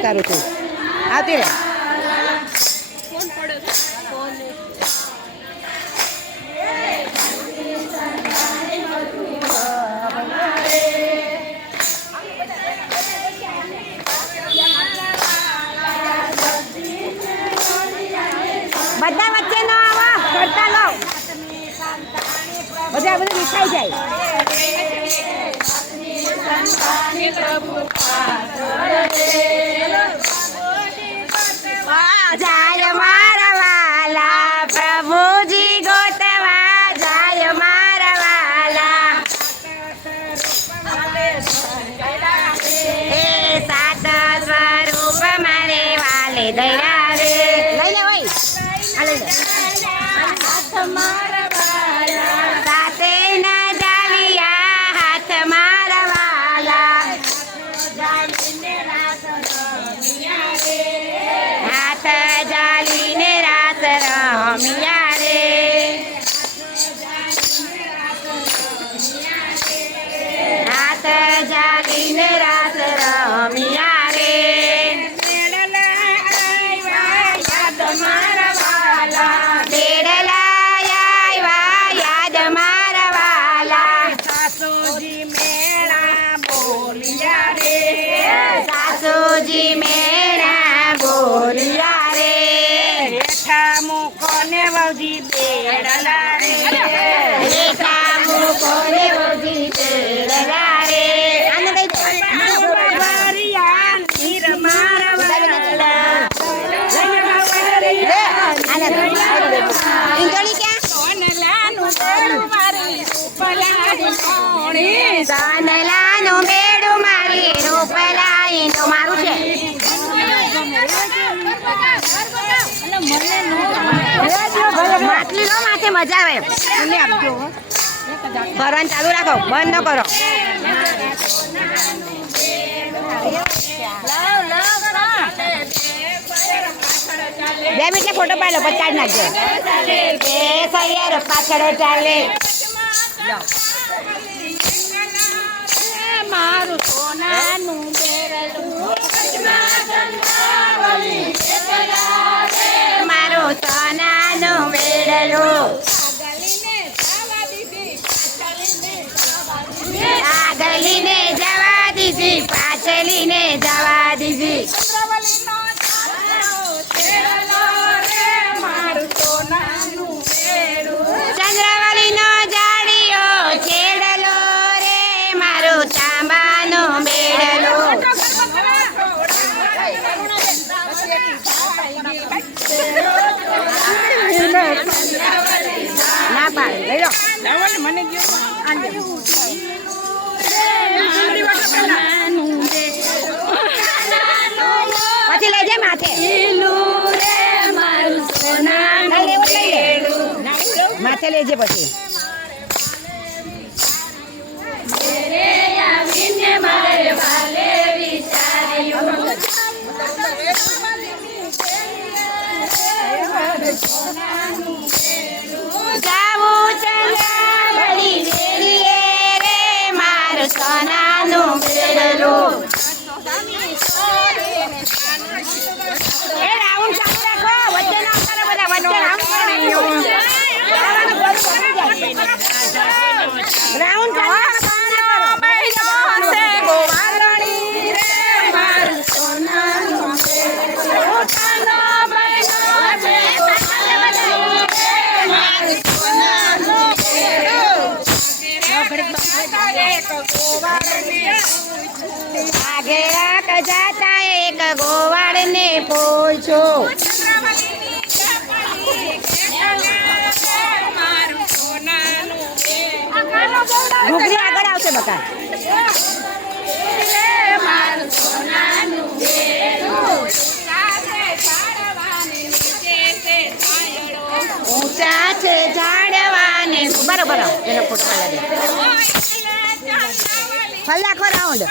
ઉતારું છું આવતી રહે બધા વચ્ચે ન આવો કરતા લો બધા બધું વિખાઈ જાય જાય મારા વાલા પ્રભુજી ગોતવા જાય મારા વાલા એ સાત સ્વરૂપ મારે વાલે દયા રે લઈ લે ભાઈ આ લઈ લે હાથ મારા વાલા સાતે ના જાલિયા હાથ મારા વાલા હાથ જાલીને રાસ રમ્યા રે હાથ જાલીને રાસ રમ્યા રે યાદ મારા વાલા બેડલા આવ્યા યાદ મારા વાલા સાસુજી મેળા બોલ્યા રે સાસુજી મેળા બોલ્યા રે હેઠા મૂકો ને વહુજી બેડલા રે હેઠા મૂકો ને વહુજી બેડલા રે આને લઈ નીર મારા વાલા ઇંગળી ક્યાં સોનલાનું બેડું મારી રૂપલાઈ સોનલાનું બેડું મારી રૂપલાઈ તો મારું છે માટલી લો માથે મજા આવે મને આપજો ભરવાનું ચાલુ રાખો બંધ ન કરો 2 મિનિટ ફોટો પાડો પછી કાઢી નાખજો બે સૈયર પાછળ ચાલે મારું સોનાનું મારું સોનાનું બેડલું આગલીને જવા દીધી પાછલીને જવા દીધી ચંદ્રવલીનો જાડીઓ છેડલો રે મારું તાંબાનો બેડલો ના પાડે લઈ લો મને પછી લઈ જાય માથે માથે લેજે પછી જાવું ચંદ્રાવલી વેરીએ રે મારું સોનાનું બેડલું એ રાઉન્ડ ચાલુ રાખો વચ્ચે ના કરો બધા વચ્ચે રાઉન્ડ કરો રાઉન્ડ ચાલુ आगे राख जाता एक गोवाड़ ने पूछो घुगरी आगे आवशे बका ऊंचा छे झाड़वाने बराबर एनो फोटो पाડી दે ફલ નાખો રાઉન્ડ